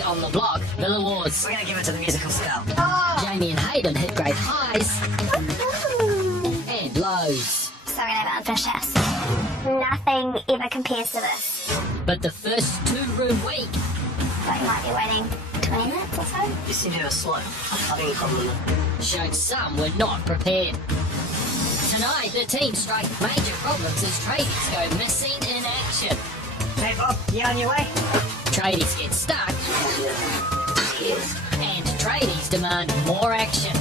3 on the block, Villa Wars. We're gonna give it to the musical scale. Jamie and Hayden hit great highs and lows. So we're gonna have unfinished house. Nothing ever compares to this. But the first 2-room week So you might be waiting 20 minutes or so. You seem to have a slight cutting problem. showed some were not prepared. Tonight, the team strike major problems as tradies go missing in action. Hey Bob, you on your way? Tradies get stuck, and tradies demand more action.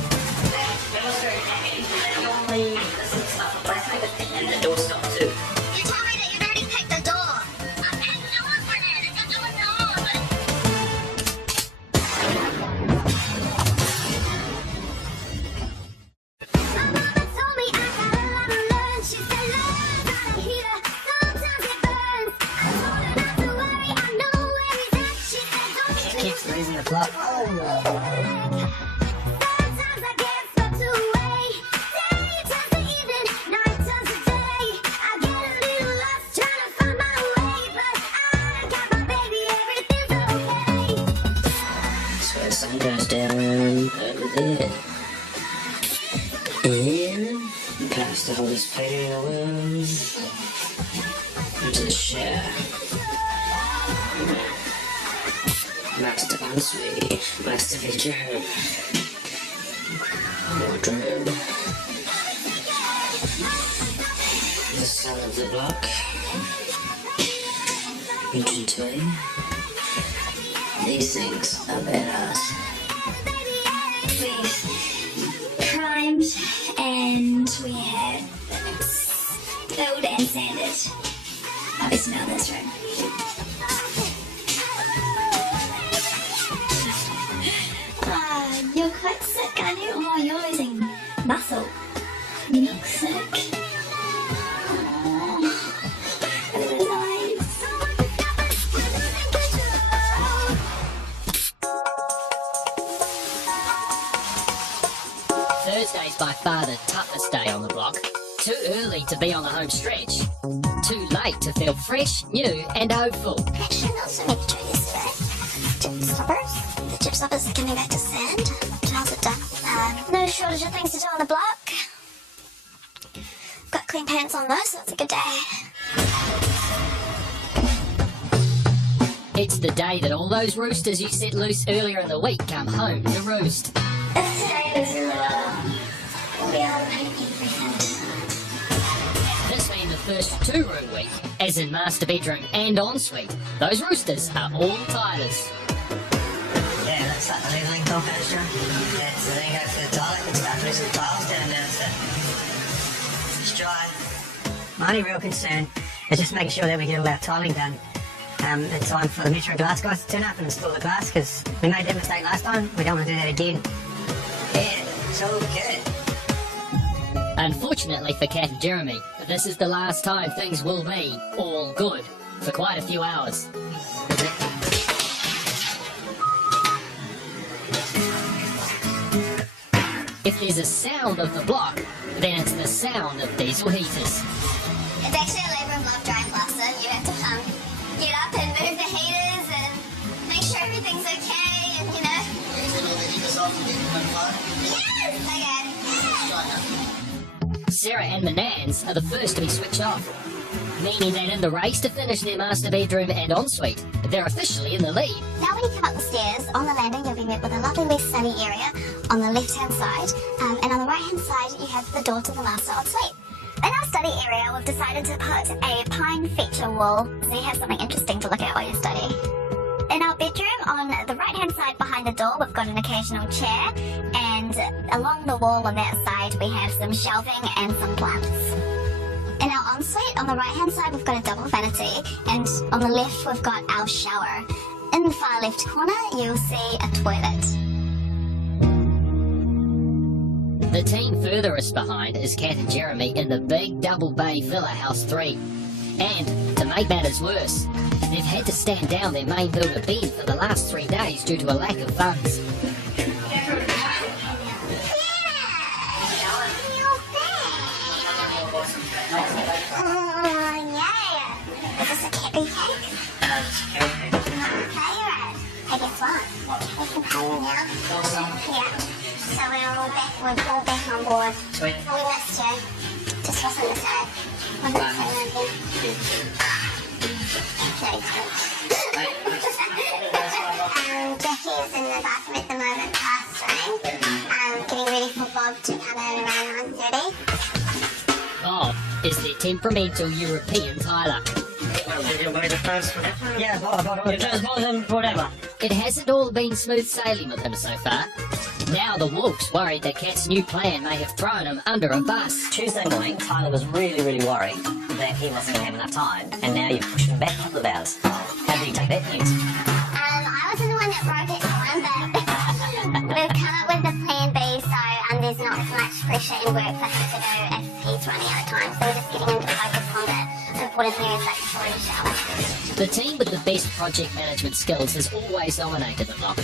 And the door stopped too. You told me that you'd already picked the door. I'm paying no one for that. It's a door My mama told me I had a lot to learn. She said, "Learn how to heat her. Sometimes it burns." I told her not to worry. I know where he's at. She said, "Don't It keeps raising the clock. Sometimes I get swept away. Day turns to evening, night turns to day. I get a little lost trying to find my way, but I got my baby, everything's okay. That's where the sun goes down over there. And perhaps the hottest painting in the world. Into the shower. Master ensuite, master bedroom. Wardrobe. The son of the block. Entrance. These things are badass. We've primed and we have filled and sanded. How do you smell this room? You're quite sick, aren't you? Oh, you're losing muscle. You look sick. Thursday's by far the toughest day on the block. Too early to be on the home stretch. Too late to feel fresh, new and hopeful. Actually, I also need to try yesterday. Chip stoppers. The chip stoppers are coming back to sand. How's it done? No shortage of things to do on the block. Got clean pants on though, so it's a good day. It's the day that all those roosters you set loose earlier in the week come home to roost. Today was we all painting weekend. This means the first 2-room week, as in master bedroom and ensuite. Those roosters are all tilers. Yeah, that's like the leveling top finish, right? Yeah, so then you go for the toilet and start putting some tiles down and down, so it's dry. My only real concern is just making sure that we get all our tiling done in time for the Metro Glass guys to turn up and install the glass, because we made that mistake last time. We don't want to do that again. Yeah, it's all good. Unfortunately for Kat and Jeremy, this is the last time things will be all good for quite a few hours. If there's a sound of the block, then it's the sound of diesel heaters. It's actually a labour of love dry plaster. You have to get up and move the heaters and make sure everything's okay and Sarah and the Nans are the first to be switched off, meaning that in the race to finish their master bedroom and ensuite, they're officially in the lead. Now when you come up the stairs, on the landing you'll be met with a lovely west study area on the left-hand side, and on the right-hand side you have the door to the master ensuite. In our study area, we've decided to put a pine feature wall, so you have something interesting to look at while you study. In our bedroom, on the right-hand side behind the door, we've got an occasional chair, and along the wall on that side we have some shelving and some plants. In our ensuite, on the right-hand side we've got a double vanity, and on the left we've got our shower. In the far left corner you'll see a toilet. The team furthest behind is Kat and Jeremy in the big double bay Villa House 3. And, to make matters worse, they've had to stand down their main builder Ben for the last 3 days due to a lack of funds. Is this a carry cake? Okay, right. Hey guess what? We can pay you now. Yeah. So we're all back on board. Sweet. We missed you. Just wasn't the same. Wasn't the same with you. Very cool. Jackie's in the bathroom at the moment, plastering. Getting ready for Bob to come in around 9:30. Bob is the temperamental European Tyler. Yeah, Bob, you transport him, whatever. It hasn't all been smooth sailing with him so far. Now the Wolf's worried that Cat's new plan may have thrown him under a bus. Tuesday morning, Tyler was really worried that he wasn't going to have enough time, and now you've pushed him back on the bounce. How do you take that news? I wasn't the one that broke it to him, but we've come up with the plan B, so there's not as much pressure and work for him to do if he's running out of time. So we're just getting him to focus on the important areas like the toilet shower. The team with the best project management skills has always dominated the block.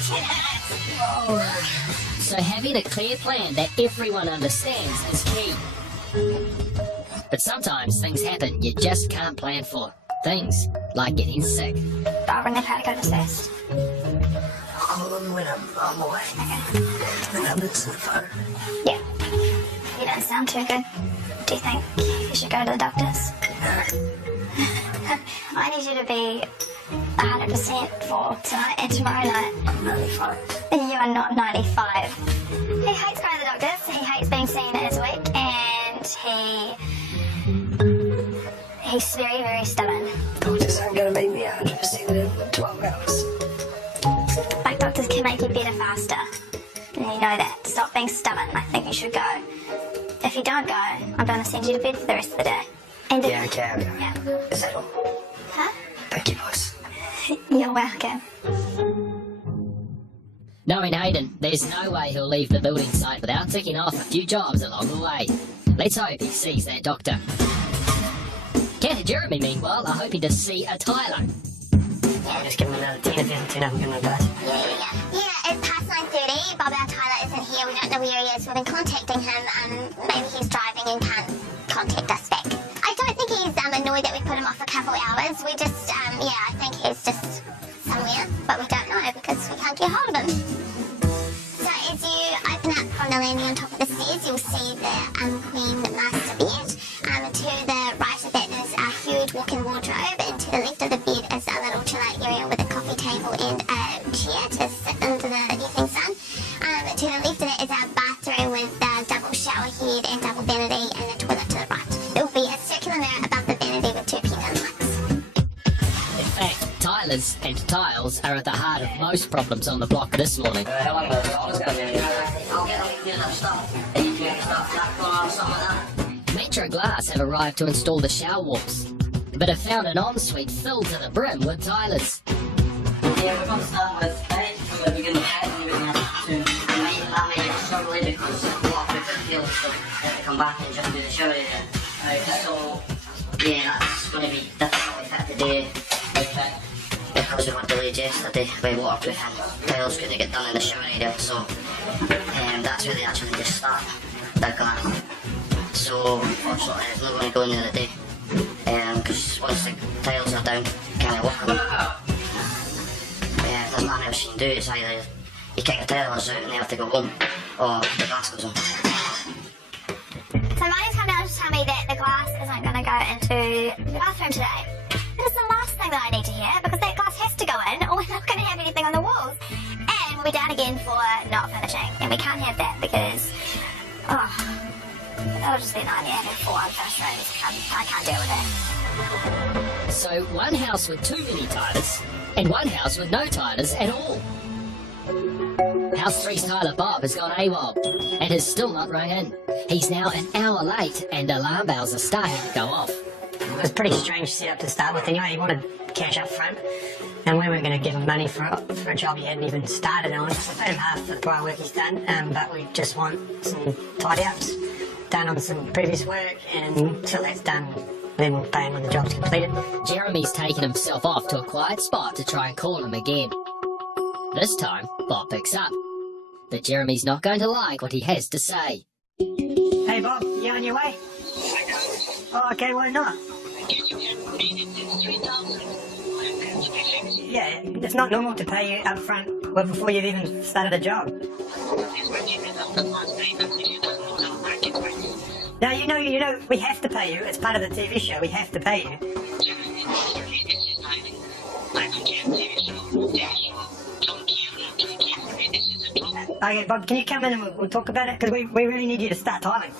So having a clear plan that everyone understands is key. But sometimes things happen you just can't plan for. Things like getting sick. I'll ring the paracotus first. I'll call him when I'm on my way. Then I'll listen to the phone. Yeah. You don't sound too good. Do you think you should go to the doctors? I need you to be 100% for tonight and tomorrow night. I'm 95. You are not 95. He hates going to the doctors. He hates being seen as weak, and he's very stubborn. Doctors aren't going to make me 100% in 12 hours. Like doctors can make you better faster. And you know that. Stop being stubborn. I think you should go. If you don't go, I'm going to send you to bed for the rest of the day. And Yeah, okay, I'll go. Yeah. Is that all? Huh? Thank you, boys. You're welcome. Knowing Hayden, there's no way he'll leave the building site without ticking off a few jobs along the way. Let's hope he sees that doctor. Cat and Jeremy, meanwhile, are hoping to see a Tyler. Just give him another 10 if he hasn't turned up, give him a buzz. Yeah, it's past 9:30. Bob, our Tyler, isn't here. We don't know where he is. We've been contacting him. Maybe he's driving and can't contact us back. I don't think he's annoyed that we put him off a couple hours. We just, I think he's just somewhere, but we don't know because we can't get hold of him. So as you open up from the landing on top of the stairs, you'll see the Queen Master bed. To the right of that is a huge walk-in wardrobe, and to the left of the bed is a little chill-out area with a coffee table and a chair to sit under the evening sun. To the left of that is our bathroom with a double shower head and double vanity, and a toilet to the right. There will be a circular mirror above the vanity with 2 pendant lights. In fact, Tylers and tiles are at the heart of most problems on the block this morning. How long are the dollars going to be? I'll get enough stuff. And you can stuff that on something like that. Metro Glass have arrived to install the shower walls, but have found an ensuite filled to the brim with Tylers. Yeah, we're going to start with page. We're going to begin the page and we're going to that may struggle because what we've been feeling so they have to come back and just do the shower area. So, yeah, that's going to be difficult. We've had to do because we were delayed yesterday by waterproof and tiles couldn't get done in the shower area, so that's where they actually just start the glass. So unfortunately it's not going to go in the other day because once the tiles are down, you can't work on them. There's nothing else you can do. It's either you kick the tiles out and they have to go home, or the glass goes on. So Marty's come down to tell me that the glass isn't going to go into the bathroom today. That is the last thing that I need to hear, because that glass has to go in or we're not going to have anything on the walls. And we'll be down again for not finishing, and we can't have that because that'll just be a nightmare having 4 unfinished rooms. I can't deal with it. So one house with too many Tylers, and one house with no Tylers at all. House 3's Tyler Bob has gone AWOL, and has still not rung in. He's now an hour late, and alarm bells are starting to go off. It was a pretty strange setup to start with anyway. He wanted cash up front, and we weren't going to give him money for a job he hadn't even started on. So we paid him half for the prior work he's done, but we just want some tidy-ups done on some previous work, and until that's done, then we'll pay him when the job's completed. Jeremy's taken himself off to a quiet spot to try and call him again. This time, Bob picks up, but Jeremy's not going to like what he has to say. Hey Bob, you on your way? Oh, okay, why not? yeah, it's not normal to pay you up front well before you've even started a job. No, you know, we have to pay you. It's part of the TV show. We have to pay you. Okay, Bob, can you come in and we'll talk about it? Because we really need you to start tiling.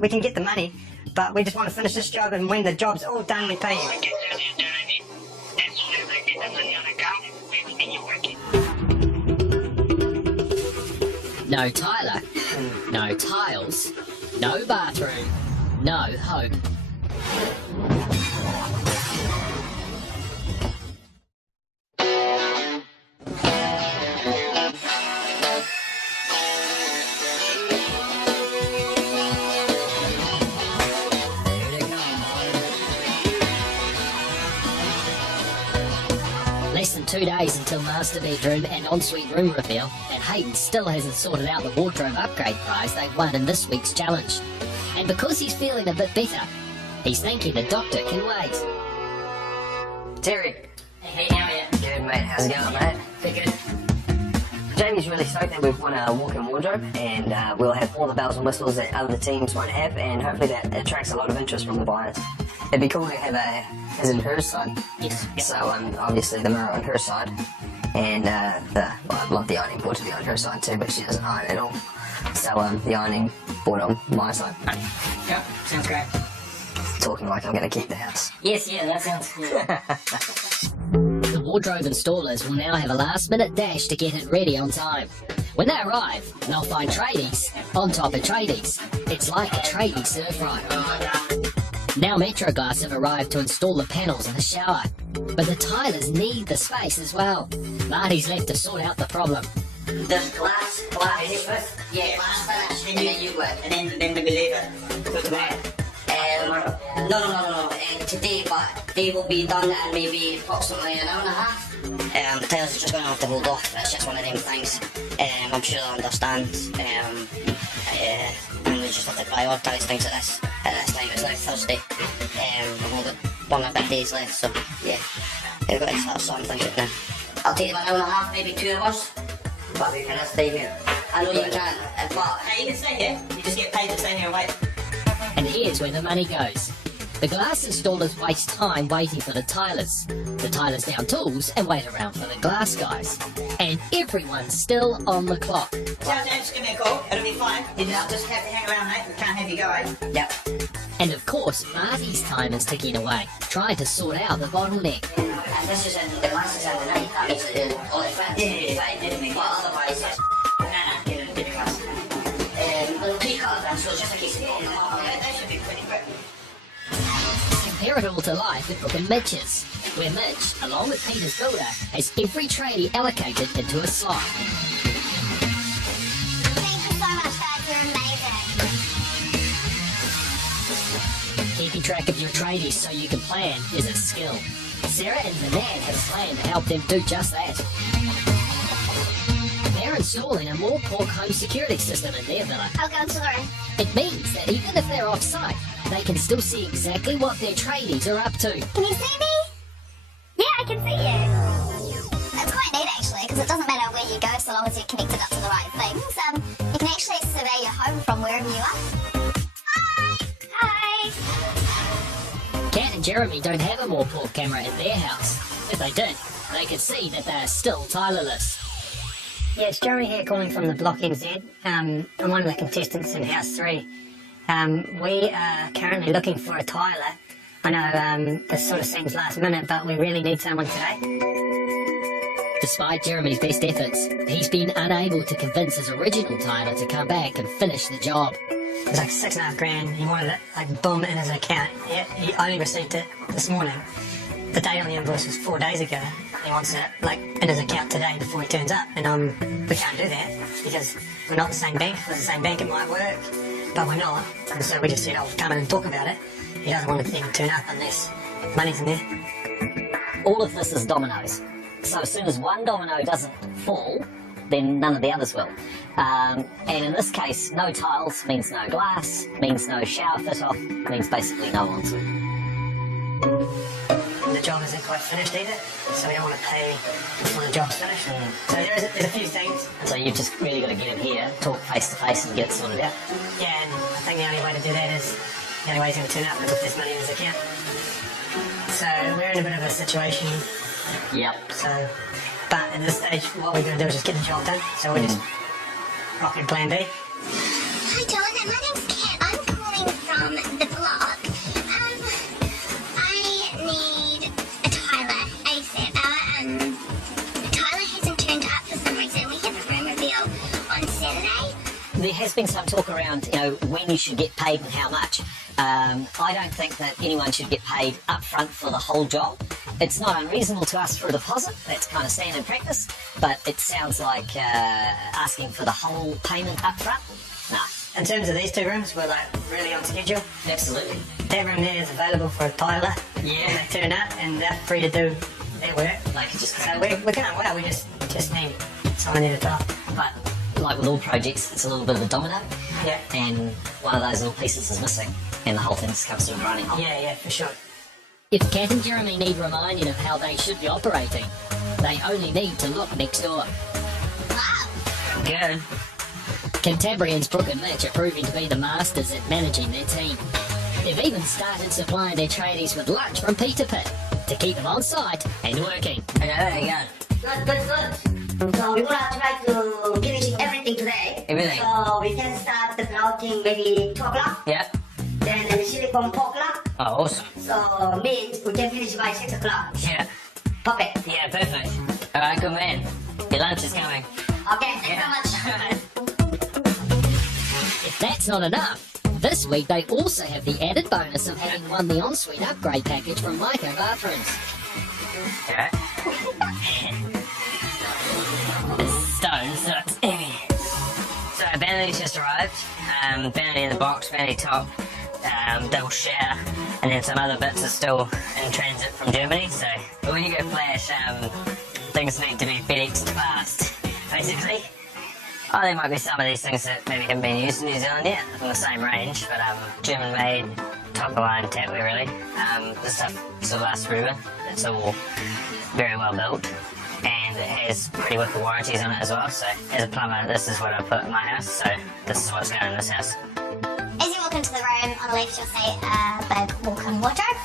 We can get the money, but we just want to finish this job, and when the job's all done, we pay you. No Tyler, no tiles, no bathroom, no hope. Less than 2 days until master bedroom and ensuite room reveal, and Hayden still hasn't sorted out the wardrobe upgrade prize they won in this week's challenge. And because he's feeling a bit better, he's thinking the doctor can wait. Terry. Hey, how are you? Good, mate. How's it going, mate? Pretty good. Jamie's really stoked that we've won a walk-in wardrobe, and we'll have all the bells and whistles that other teams won't have, and hopefully that attracts a lot of interest from the buyers. It'd be cool to have his and her side. Yes. So obviously the mirror on her side, and well, I'd love the ironing board to be on her side too, but she doesn't iron at all. So the ironing board on my side. Yeah, sounds great. Talking like I'm going to keep the house. Yes, yeah, that sounds cool. The wardrobe installers will now have a last-minute dash to get it ready on time. When they arrive, they'll find tradies on top of tradies. It's like a tradie surf ride. Now Metro Glass have arrived to install the panels in the shower, but the tilers need the space as well. Marty's left to sort out the problem. There's glass is it first? Yeah, glass finish, and then you work, and then we leave it for tomorrow. No. Today, but they will be done in maybe approximately an hour and a half. The tailors are just going to have to hold off. It's just one of them things. I'm sure they'll understand. And we just have to prioritise things at this time. It's now Thursday. We've only got 1 or 2 days left, so yeah, we've got to start sorting things out now. I'll take about an hour and a half, maybe 2 hours. But we can stay here. I know you can, but Hey, you can stay here. You just get paid to stay here and wait. And here's where the money goes. The glass installers waste time waiting for the tilers. The tilers down tools and wait around for the glass guys. And everyone's still on the clock. Just give me a call. It'll be fine. You just have to hang around, mate. We can't have you go, eh? yep. And of course, Marty's time is ticking away, trying to sort out the bottleneck. And this is the glass is underneath. That means all the fans. Yeah. But otherwise, it's get the glass. Little pre-cut then, so just in case it's on the mark. That should be pretty quick. Compare it all to life at Brooke and Mitch's, where Mitch, along with Peter's builder, has every tradie allocated into a slot. Thank you so much, guys. You're amazing. Keeping track of your tradies so you can plan is a skill. Sarah and Manan have planned to help them do just that. They're installing a more pork home security system in their villa. I'll go into the room. It means that even if they're off-site, they can still see exactly what their tradies are up to. Can you see me? Yeah, I can see you. It's quite neat actually, because it doesn't matter where you go so long as you're connected up to the right things. You can actually survey your home from wherever you are. Hi! Kat and Jeremy don't have a more pork camera in their house. If they did, they could see that they're still tilerless. Yeah, it's Jeremy here calling from the Block NZ. I'm one of the contestants in House 3. We are currently looking for a tiler. I know this sort of seems last minute, but we really need someone today. Despite Jeremy's best efforts, he's been unable to convince his original tiler to come back and finish the job. It was like $6.5 grand. He wanted it like boom in his account. He only received it this morning. The date on the invoice was 4 days ago. He wants it like in his account today before he turns up, and we can't do that because we're not the same bank. If it was the same bank, it might work, but we're not. And so we just said, "I'll come in and talk about it." He doesn't want to even turn up unless money's in there. All of this is dominoes. So as soon as one domino doesn't fall, then none of the others will. And in this case, no tiles means no glass, means no shower fit-off, means basically no answer. job isn't quite finished either, so we don't want to pay before the job's finished. So there's a few things. So you've just really got to get in here, talk face to face and get it sorted out. Yeah, and I think the only way to do that is, the only way it's going to turn out is with this money in his account. So we're in a bit of a situation. Yep. So, but at this stage, what we're going to do is just get the job done. So we're just rocking plan B. Hi, Jonathan. My name's Kat. I'm calling from the blog. I need a Tyler ASAP. Tyler hasn't turned up for some reason. We have a room reveal on Saturday. There has been some talk around, when you should get paid and how much. I don't think that anyone should get paid up front for the whole job. It's not unreasonable to ask for a deposit. That's kind of standard practice. But it sounds like asking for the whole payment up front. No. In terms of these two rooms, we're like really on schedule. Absolutely. That room there is available for a Tyler. Yeah. When they turn up, and they're free to do their work. They could just So we can't wait. We just need someone there to talk. But like with all projects, it's a little bit of a domino. Yeah. And one of those little pieces is missing, and the whole thing just comes to a grinding halt. Yeah, for sure. If Kat and Jeremy need reminding of how they should be operating, they only need to look next door. Wow. Good. Cantabrians Brooke and Mitch are proving to be the masters at managing their team. They've even started supplying their tradies with lunch from Peter Pit to keep them on site and working. Yeah, there you go. Good. So we will try to finish everything today. Everything. So we can start the grouting maybe 2 o'clock. Yeah. Then the silicone 4 o'clock. Oh, awesome. So means we can finish by 6 o'clock. Yeah. Perfect. Yeah, perfect. All right, good man. Your lunch is coming. Okay, thanks so much. If that's not enough, this week they also have the added bonus of having won the ensuite upgrade package from Micro Bathrooms. Okay. Stone, so it's heavy. So Vanity just arrived. Vanity in the box, Vanity top, double shower, and then some other bits are still in transit from Germany. So when you go flash, things need to be FedExed fast, basically. Oh, there might be some of these things that maybe haven't been used in New Zealand yet, in the same range, but German made, top of the line tapware really. This stuff still lasts forever. It's all very well built, and it has pretty wicked warranties on it as well. So as a plumber, this is what I put in my house, so this is what's going in this house. As you walk into the room, on the left you'll see a big walk-in wardrobe.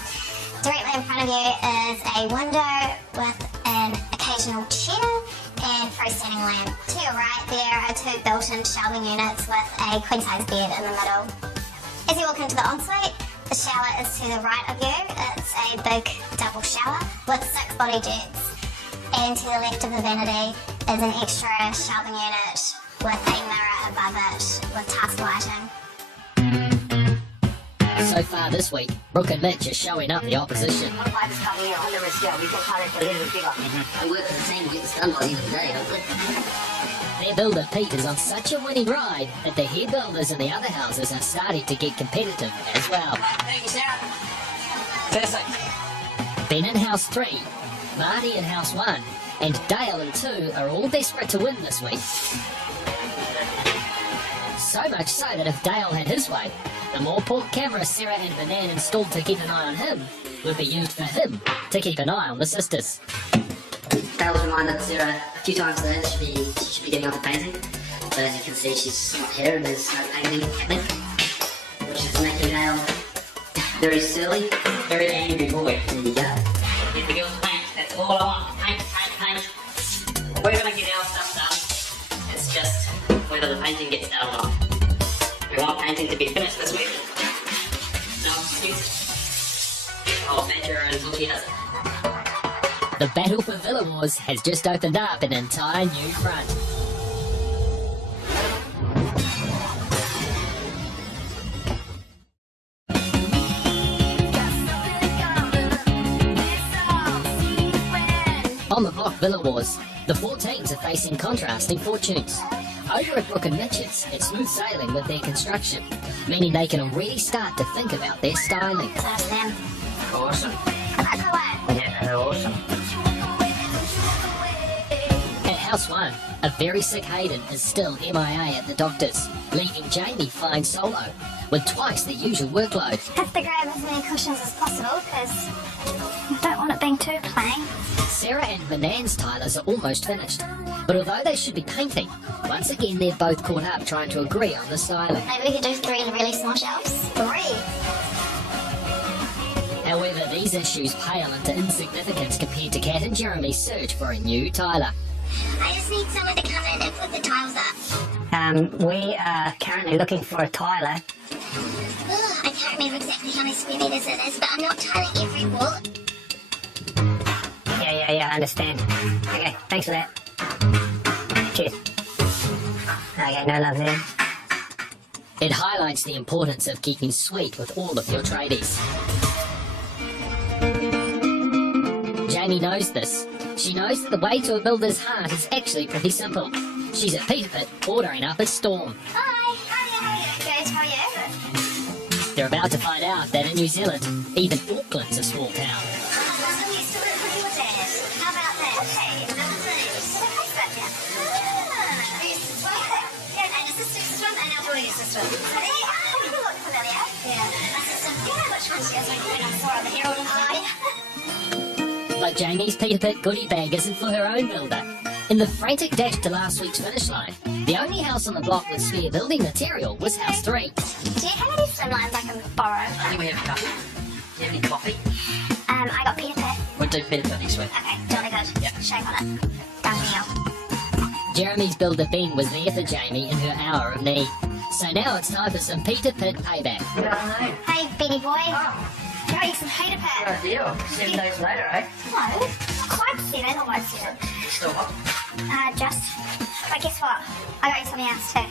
Directly in front of you is a window with an occasional chair and freestanding lamp. To your right there are 2 built-in shelving units with a queen-size bed in the middle. As you walk into the ensuite, the shower is to the right of you. It's a big double shower with 6 body jets. And to the left of the vanity is an extra shelving unit with a mirror above it with task lighting. So far this week, Brooke and Mitch are showing up the opposition. One pipe is coming in on the scale. We can cut it a little bit bigger. I work as a team to get this done by the end of the day, hopefully. Their builder Pete is on such a winning ride that the head builders in the other houses are starting to get competitive as well. Thank you, Sarah. Perfect. Ben in House 3, Marty in House 1, and Dale in 2 are all desperate to win this week. So much so that if Dale had his way, the more port cameras Sarah and Banan installed to keep an eye on him would be used for him to keep an eye on the sisters. Dale's reminded Sarah a few times today that she should be getting on to painting. But as you can see, she's not here and there's no painting happening, which is making Dale very silly, very angry boy. There you go. Get the girls to paint. That's all I want. Paint, paint, paint. We're gonna get our stuff done. It's just whether the painting gets done or not. We want painting to be finished this week. No excuse. I'll measure her until she does it. The battle for Villa Wars has just opened up an entire new front. On the block Villa Wars, the 4 teams are facing contrasting fortunes. Over at Brooke and Mitch's, it's smooth sailing with their construction, meaning they can already start to think about their styling. That's them. Awesome. Alright, Yeah, they're awesome. At House 1, a very sick Hayden is still MIA at the doctor's, leaving Jamie flying solo, with twice the usual workload. Have to grab as many cushions as possible because I don't want it being too plain. Sarah and Manan's tilers are almost finished, but although they should be painting, once again they're both caught up trying to agree on the styling. Maybe we could do 3 really small shelves. 3? However, these issues pale into insignificance compared to Kat and Jeremy's search for a new tiler. I just need someone to come in and put the tiles up. We are currently looking for a tiler. Ugh, I can't remember exactly how many square meters it is, but I'm not tiling every wall. Yeah, I understand. Okay, thanks for that. Cheers. Okay, no love there. It highlights the importance of keeping sweet with all of your tradies. Jamie knows this. She knows that the way to a builder's heart is actually pretty simple. She's at Peter Pit ordering up a storm. Hi, how are you? Good, how are you? They're about to find out that in New Zealand, even Auckland's a small town. How about that? Hey, But Jamie's Peter Pit goodie bag isn't for her own builder. In the frantic dash to last week's finish line, the only house on the block with spare building material was House 3. do you have any slimlines I can borrow? I think we have coffee. Do you have any coffee? I got Peter Pit. We'll do Peter Pit next week. Okay, jolly good. Yeah. Shake on it. Done deal. Jeremy's builder Ben was there for Jamie in her hour of need. So now it's time for some Peter Pit payback. Good afternoon. Hey, Benny boy. Oh, Got you some Peter Pit. good deal. 7 days later, eh? No, quite 7, almost 7. Still hot. But guess what? I got you something else too.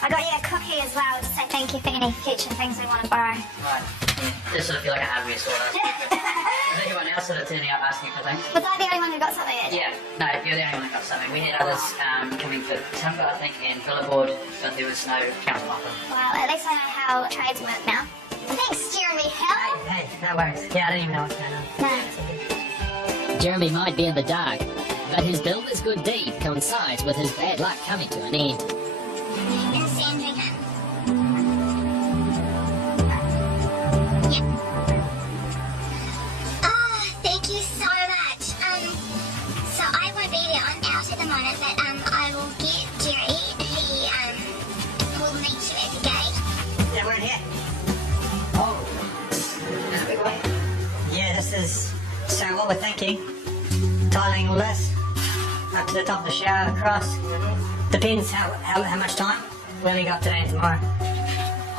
I got you a cookie as well to say thank you for any future things we want to borrow. Right. Yeah. Just sort of feel like a hardware store. Is anyone else sort of turning up asking for things? Was I the only one who got something? Yeah, no, you're the only one that got something. We had others coming for timber, I think, and billboard, but there was no counter offer. Well, at least I know how trades work now. Thanks, Jeremy. Hell. Hey, no worries. Yeah, I don't even know what's going on. No. Jeremy might be in the dark, but his builder's good deed coincides with his bad luck coming to an end. And sanding it. Thank you so much. So I won't be there. I'm out at the moment, but I will get Jerry. He will meet you at the gate. Yeah, we're in here. Oh, that's a big one. Yeah, this is... So what we're thinking, tiling all this, up to the top of the shower, across. Depends how much time. We only got today and tomorrow.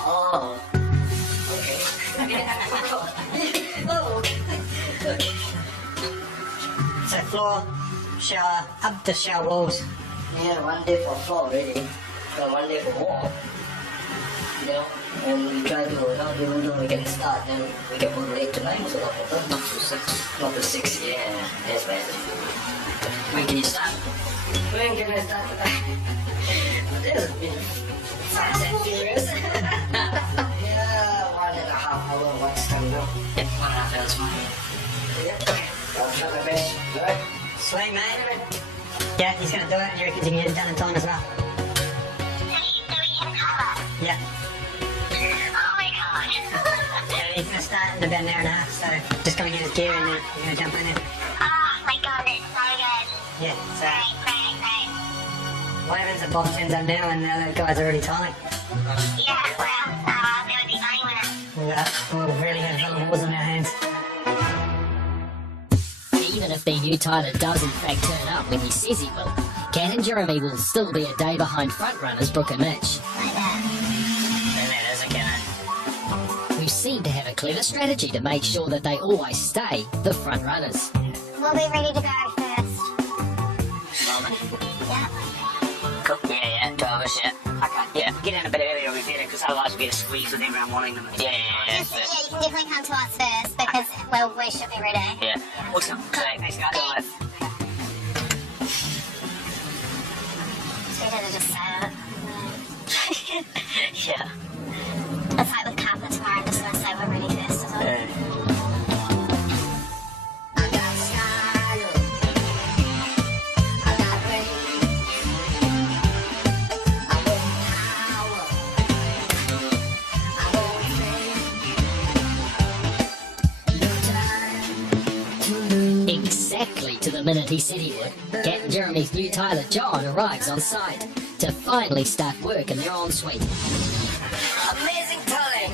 Oh, okay. So floor, shower, up the shower walls. Yeah, one day for floor, really. And one day for wall. You know, and we try to, even though we can start, then we can put 8 to 9 so that not to 6. Not to 6, yeah, that's better. When can you start? When can I start? This has been fast and furious. Yeah, 1.5 hours, what's time now? Yep, 1.5 hours, fine. Yep, I'll try my best. Alright? Sweet, mate. Yeah, he's gonna do it, and you reckon you can get it done in time as well? Yeah. Oh my god. Yeah, he's gonna start in about an hour and a half, so just gonna get his gear and then we're gonna jump in there. Oh my god, that's so good. Yeah, so Great. what happens if Bob turns up now and the other guys are already tiling? Yeah, well, that would be funny, wouldn't it? We've really got little wars on our hands. Even if their new tiler does in fact turn up when he says he will, Kat and Jeremy will still be a day behind frontrunners Brooke and Mitch, Like that. And that isn't gonna... who seem to have a clever strategy to make sure that they always stay the frontrunners. We'll be ready to go first. Yeah. Cool. Yeah, 12 hours, yeah. Okay. Yeah, get in a bit earlier with better, because otherwise we get a squeeze with everyone wanting them. Yeah. Yeah, you can definitely come to us first because, well, we should be ready. Yeah. Awesome. Thanks, guys. Thanks. It's better to just say it. Yeah. It's like with carpet tomorrow, I'm just going to say we're ready first, isn't it? I got style. I got range. exactly to the minute he said he would, Cat and Jeremy's new Tyler John arrives on site to finally start work in their ensuite. Amazing time!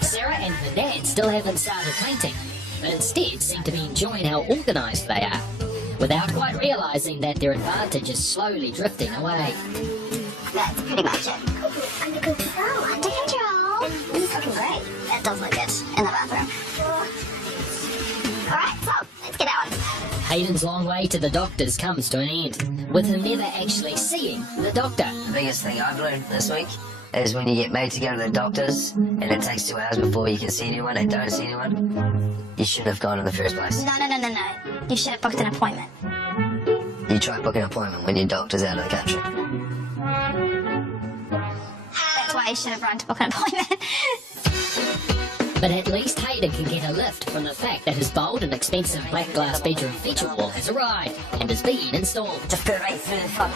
Sarah and her dad still haven't started painting, but instead seem to be enjoying how organised they are, without quite realising that their advantage is slowly drifting away. That's pretty much it. Under control, under control. This is looking great. It does look good in the bathroom. Alright, so let's get on. Hayden's long way to the doctor's comes to an end, with him never actually seeing the doctor. The biggest thing I've learned this week is when you get made to go to the doctors and it takes 2 hours before you can see anyone and don't see anyone, you shouldn't have gone in the first place. No. You should have booked an appointment. You try booking an appointment when your doctor's out of the country. That's why you should have run to book an appointment. But at least Hayden can get a lift from the fact that his bold and expensive black glass bedroom feature wall has arrived and is being installed. Just put it right through the front.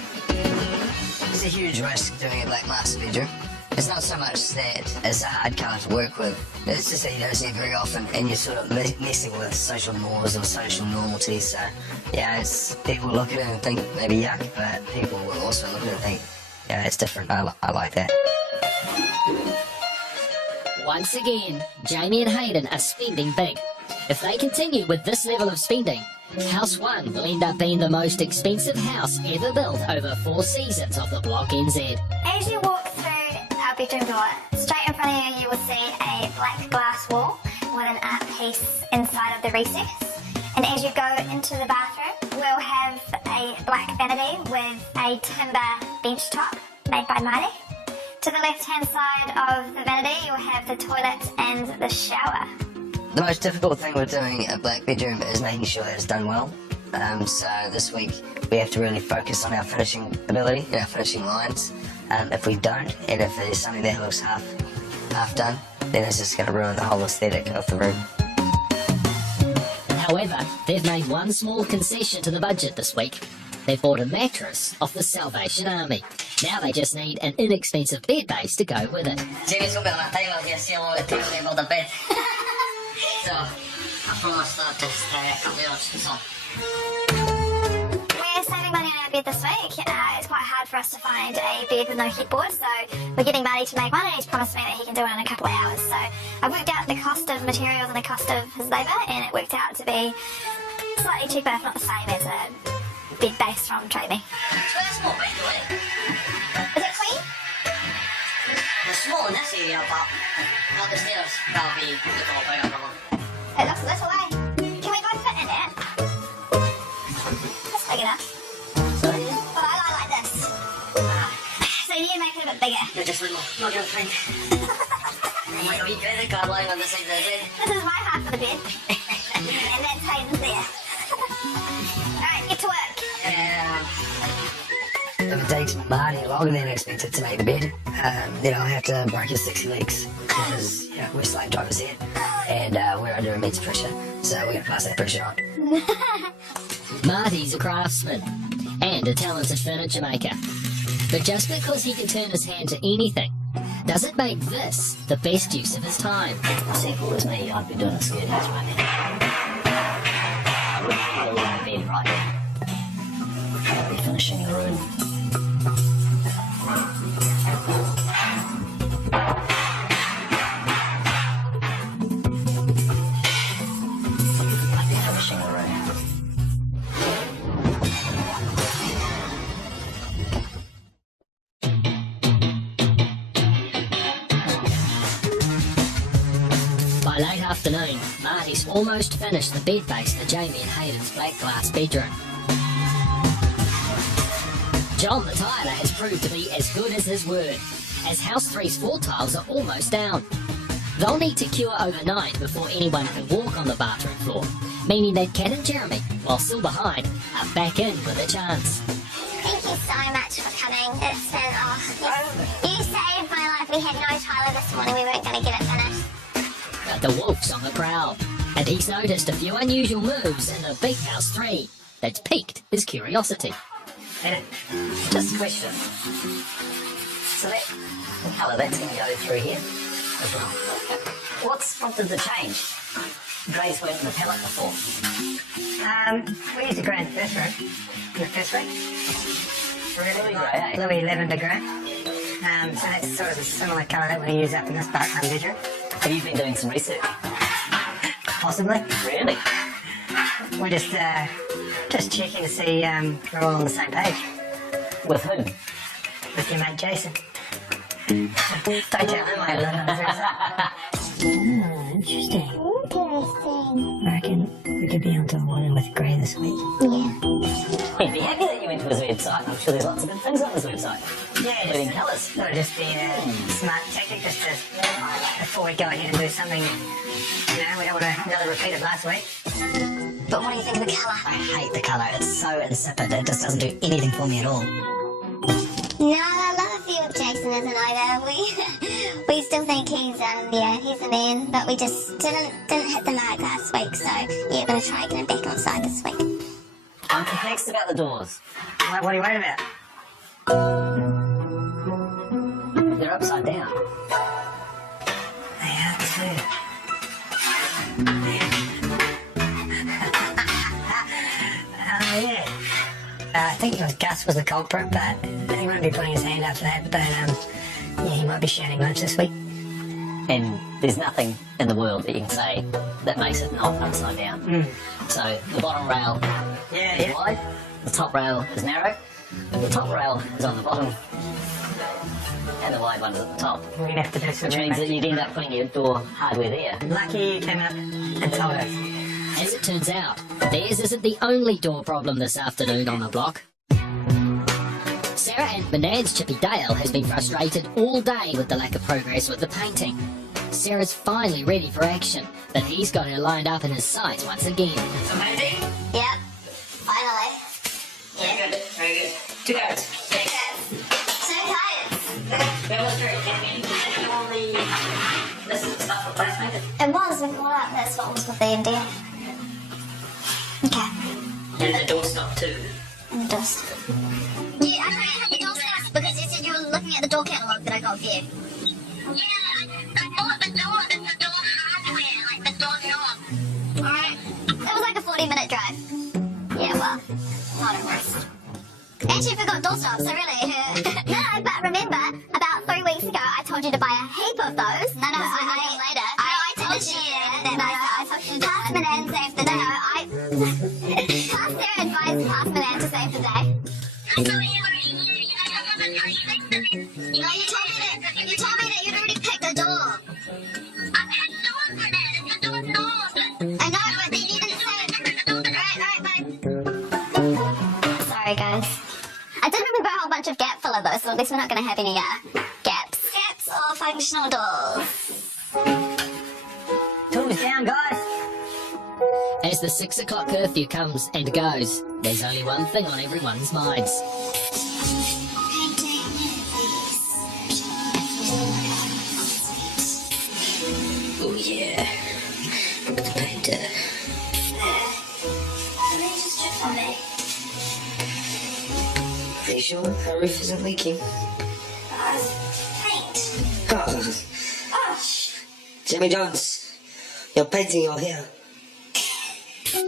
It's a huge risk doing a black master bedroom. It's not so much that it's a hard colour to work with, it's just that you don't see it very often and you're sort of messing with social norms or social normality. So yeah, people look at it and think maybe yuck, but people will also look at it and think, yeah, it's different. I like that. Once again, Jamie and Hayden are spending big. If they continue with this level of spending, House 1 will end up being the most expensive house ever built over 4 seasons of the Block NZ. As you walk through our bedroom door, straight in front of you, you will see a black glass wall with an art piece inside of the recess. And as you go into the bathroom, we'll have a black vanity with a timber bench top made by Marty. To the left-hand side of the vanity, you'll have the toilet and the shower. The most difficult thing with doing a black bedroom is making sure that it's done well. So this week we have to really focus on our finishing ability and our finishing lines. If we don't, and if there's something that looks half done, then it's just going to ruin the whole aesthetic of the room. However, they've made one small concession to the budget this week. They've bought a mattress off the Salvation Army. Now they just need an inexpensive bed base to go with it. Jimmy's got me on a table here, see how long it takes me to build a bed. So, I promised that to couple of hours, so. We're saving money on our bed this week. It's quite hard for us to find a bed with no headboard, so we're getting Marty to make one, and he's promised me that he can do it in a couple of hours. So I worked out the cost of materials and the cost of his labour, and it worked out to be slightly cheaper, if not the same, as a bed base from Trade Me. It's quite a small bed, really. Is it clean? It's small in this area, but not the stairs. That'll be a little bigger problem. It looks a little way. Can we both fit in there? That's big enough. Sorry? But I like this. So you need to make it a bit bigger. You're just little, not your friend. Oh my god, you credit card lying on the side of the bed. This is my half of the bed. And that's Hayden's there. Alright, get to work. If it takes Marty longer than expected to make the bed, then I'll have to break his 60 legs because we're slave drivers here and we're under immense pressure, so we're going to pass that pressure on. Marty's a craftsman and a talented furniture maker. But just because he can turn his hand to anything, doesn't make this the best use of his time. See, if it was me, I'd be doing a skirt house right now. I would put a lot of bed right now. I'd be finishing the room. I'd be finishing the room. By late afternoon, Marty's almost finished the bed base for Jamie and Hayden's black glass bedroom. John the tiler has proved to be as good as his word, as House 3's floor tiles are almost down. They'll need to cure overnight before anyone can walk on the bathroom floor, meaning that Cat and Jeremy, while still behind, are back in with a chance. Thank you so much for coming. It's been, you saved my life. We had no Tyler this morning. We weren't going to get it finished. But the wolf's on the prowl, and he's noticed a few unusual moves in the big House 3 that's piqued his curiosity. And just a question. So that the colour that's going to go through here as well. What's prompted the change? Grey's went in the pallet before. We used a grey in the first room. In the first week. Louis grey, eh? Louis Lavender grey. So that's sort of a similar colour that we use up in this part-time bedroom. Have you been doing some research? Possibly. Really? We're just checking to see we're all on the same page. With whom? With your mate Jason. Don't tell him I love him. Interesting. Interesting. I reckon we could be onto one with Grey this week. Yeah. He'd be happy that you went to his website. I'm sure there's lots of good things on his website. Yeah, Including colours. It'll just be a smart tactic just to, before we go ahead and do something, we don't want to another repeat of last week. But what do you think of the colour? I hate the colour. It's so insipid. It just doesn't do anything for me at all. No, I love you, Jason isn't either. We still think he's the man, but we just didn't hit the mark last week, so yeah, we're gonna try getting him back on side this week. I'm perplexed about the doors. What are you worried about? They're upside down. They are too. Yeah. I think it was Gus was the culprit, but he won't be putting his hand up for that. But he might be shouting lunch this week. And there's nothing in the world that you can say that makes it not upside down. So the bottom rail is wide, the top rail is narrow, the top rail is on the bottom, and the wide one is at the top. We're gonna have to do some Which means that you'd end up putting your door hardware there. Lucky you came up and told us. As it turns out, theirs isn't the only door problem this afternoon on the block. Sarah and Manad's Chippy Dale has been frustrated all day with the lack of progress with the painting. Sarah's finally ready for action, but he's got her lined up in his sights once again. Amazing. Yep. Finally. Very good. Very good. 2 cards. Two cards. That was very convenient. All the lists of stuff for placemaker. It was, we caught up. That's what was with the NDA. Okay. And the doorstop too. And the dust. Yeah, I had the door stuff because you said you were looking at the door catalogue that I got for you. Yeah, I bought the door hardware, like the door knob. Alright. It was like a 40-minute drive. Yeah, well, not impressed. And she forgot door stops, so really. No, but remember, about 3 weeks ago, I told you to buy a heap of those. No, I told you. I told you to pass Manan and save the day. Pass their advice, pass Manan to save the day. I thought you haven't No, you told me that you'd already picked a door. I had doors for that. It's a door knob. I know, but then you didn't say. Right, bye. Sorry, guys. I did remember a whole bunch of gap filler though, so at least we're not going to have any gaps. Gaps or functional doors. Tools down, guys. As the 6 o'clock curfew comes and goes, there's only one thing on everyone's minds. Oh yeah. The painter. Are you sure our roof isn't leaking? Paint. Oh. Jimmy Jones, you're painting your hair.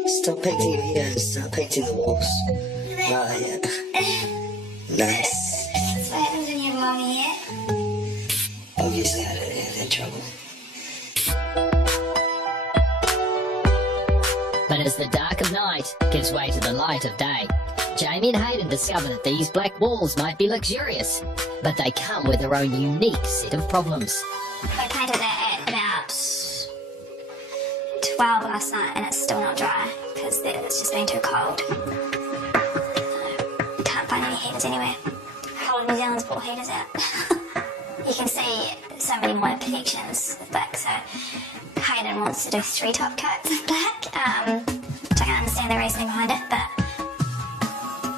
Stop painting your hair and start painting the walls. Oh yeah. Nice. That's what happens when you have long hair. Obviously I don't have that trouble. But as the dark of night gives way to the light of day, Jamie and Hayden discover that these black walls might be luxurious, but they come with their own unique set of problems. I painted that at about 12 last night and it's still not dry because it's just been too cold. Can't find any heaters anywhere. Whole New Zealand's brought heaters out. You can see so many more imperfections with black, so Hayden wants to do 3 top coats of black, which I can understand the reasoning behind it, but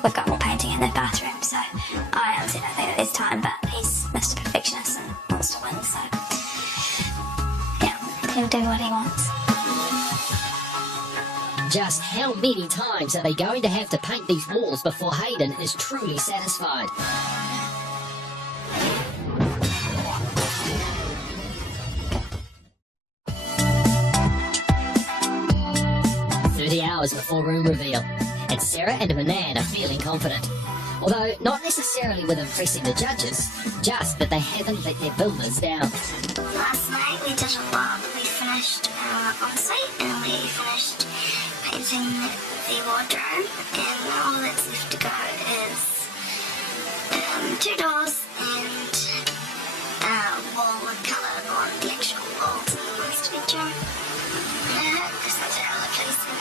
we've got more painting in the bathroom, so I honestly don't think that there's time, but he's Mr. Perfectionist and wants to win, so yeah, he'll do what he wants. Just how many times are they going to have to paint these walls before Hayden is truly satisfied? hours before room reveal, and Sarah and Manan are feeling confident. Although not necessarily with impressing the judges, just that they haven't let their builders down. Last night we did a lot. We finished ensuite and we finished painting the wardrobe, and all that's left to go is 2 doors and wall with colour on the actual walls in the master bedroom. Because that's our location.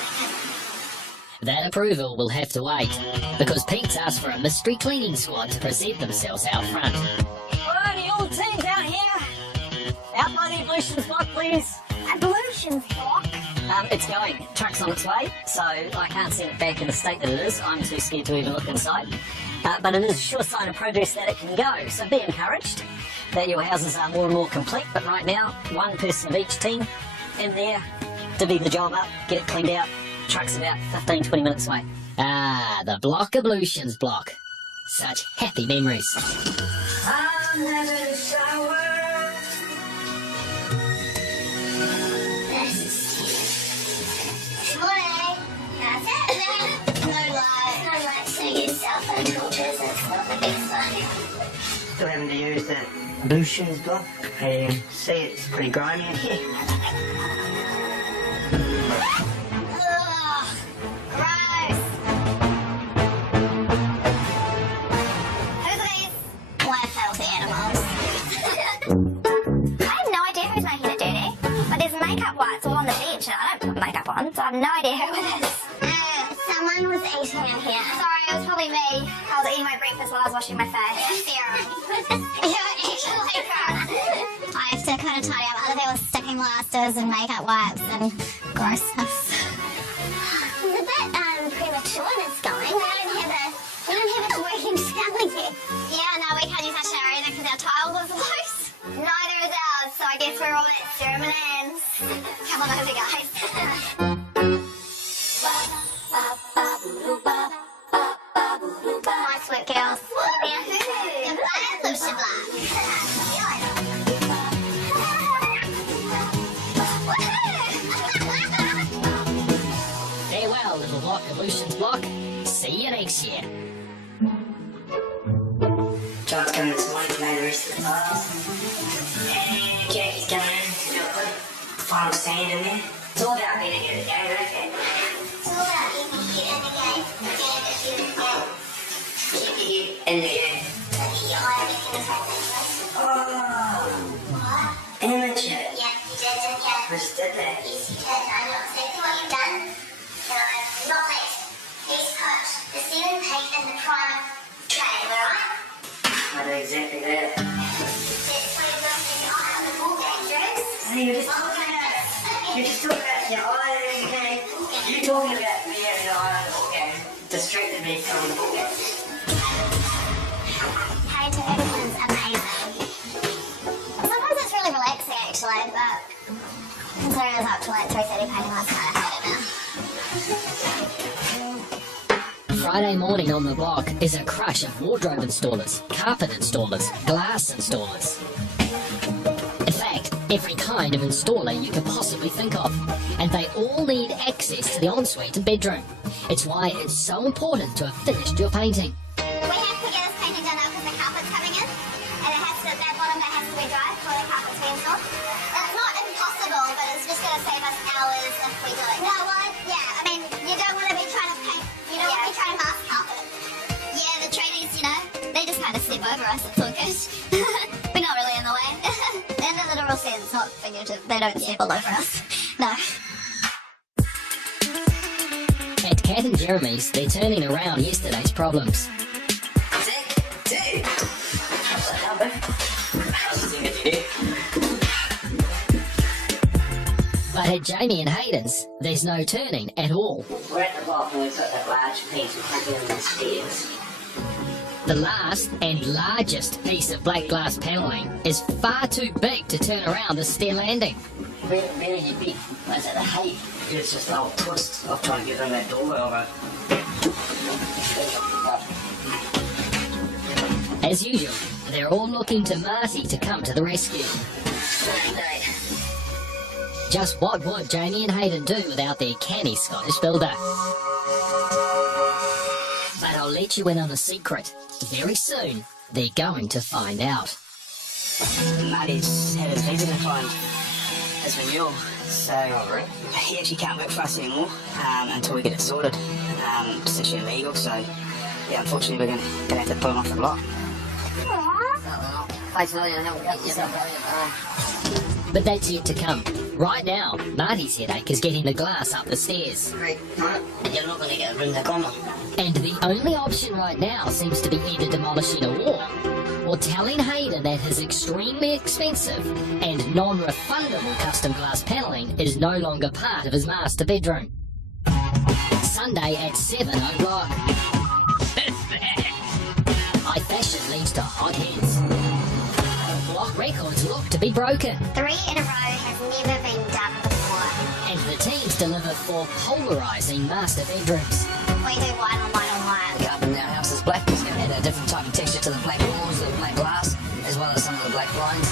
That approval will have to wait, because Pete's asked for a mystery cleaning squad to present themselves out front. Alrighty, all teams out here. Out by the ablutions block, please. Ablutions block? It's going. Truck's on its way, so I can't send it back in the state that it is. I'm too scared to even look inside. But it is a sure sign of progress that it can go, so be encouraged that your houses are more and more complete. But right now, one person of each team in there to be the job up, get it cleaned out. Truck's about 15-20 minutes away. Ah, the block ablutions block. Such happy memories. I'm having a shower. Morning. That's it. No light. No light. So use cell phone torches. It's not the big sign. Still having to use the ablutions block. You can see it's pretty grimy in here. Ugh. Gross. Who's these? Unhealthy animals. I have no idea who's making it dirty. But there's makeup wipes all on the bench and I don't put makeup on, so I have no idea who it is. Someone was eating in here. Sorry, it was probably me. I was eating my breakfast while I was washing my face. I have to kind of tidy up other people's sticking plasters and makeup wipes and grossness. It's a bit premature this going. We don't have a working shower yet. Yeah, no, we can't use our shower either because our tiles are loose. Neither is ours, so I guess we're all at Sarah Manan's. Come on over, guys. Nice work, girls. Yeah, the players look Farewell, little block ablutions block. See you next year. John's coming this morning to lay the rest of the tiles. And Jackie's coming in to do a good final sand in there. It's all about being here at the game, okay? It's all about being here in the game. Keep you in the game. What? Amateur. Yeah, you did it, yeah. Chris did that. Yes, you did. I know exactly what you've done. Not late. He's put the ceiling paint in the primer tray, alright? I do exactly that. That's what you're going to do on the ball game, Drews. Hey, you're just talking about your eyes, okay? You talking about me and your eyes, okay? Distracted me from the ball game. Harry Turkman's amazing. Sometimes it's really relaxing actually, but considering I was up to like 3:30 painting last night, I hate it now. Friday morning on the block is a crush of wardrobe installers, carpet installers, glass installers. In fact, every kind of installer you could possibly think of, and they all need access to the ensuite and bedroom. It's why it's so important to have finished your painting. We have to get this painting done now because the carpet's coming in, and that bottom bit has to be dry before the carpet's being installed. It's not impossible, but it's just going to save us hours if we do it. No, well, yeah, I mean, you don't want to be trying to paint, you don't want to be trying to mask carpet. Yeah, the tradies, they just kind of step over us, it's all good. We're not really in the way. In the literal sense, not figurative. They don't step all over us. No. At Kat and Jeremy's, they're turning around yesterday's problems. But at Jamie and Hayden's, there's no turning at all. We're at the bottom, we've got that large piece of painting on the stairs. The last and largest piece of black glass panelling is far too big to turn around the stair landing. Where you be? Was it the height? It's just a little twist of trying to get in that doorway over. As usual, they're all looking to Marty to come to the rescue. just what would Jamie and Hayden do without their canny Scottish builder? But I'll let you in on a secret. Very soon, they're going to find out. Maddie's had his visa declined as renewal, so he actually can't work for us anymore until we get it sorted. It's actually illegal, so yeah, unfortunately we're gonna have to pull him off the block. But that's yet to come. Right now, Marty's headache is getting the glass up the stairs. Right, and you're not going to get a room to corner. And the only option right now seems to be either demolishing a wall or telling Hayden that his extremely expensive and non-refundable custom glass panelling is no longer part of his master bedroom. Sunday at 7 o'clock. High fashion leads to hot heads. Block records look to be broken. 3 in a row has never been done before. And the teams deliver 4 polarising master bedrooms. We do white on white on white. The up in our house is black. It's going to add a different type of texture to the black walls, the black glass, as well as some of the black blinds.